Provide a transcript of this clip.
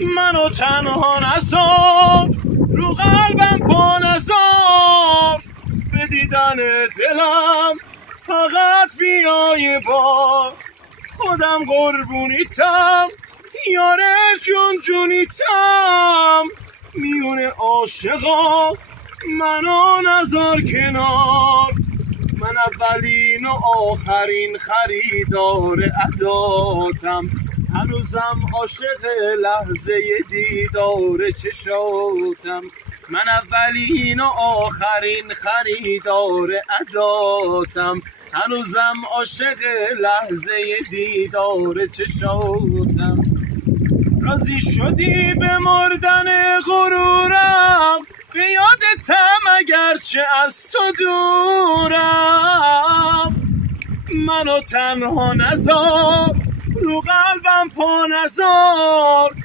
منو تنها نذار، رو قلبم پا نذار، به دیدن دلم فقط بیای بار. خودم قربونیتم یاره جون جونیتم، میون عاشقا منو نذار کنار. من اولین و آخرین خریدار عداتم، هنوزم عاشق لحظه دیدار چشاتم. من اولین و آخرین خریدار عداتم، هنوزم عاشق لحظه دیدار چشاتم. راضی شدی به مردن غرورم، به یادتم اگرچه از تو دورم. منو تنها نذار، رو قلبم پا نذار،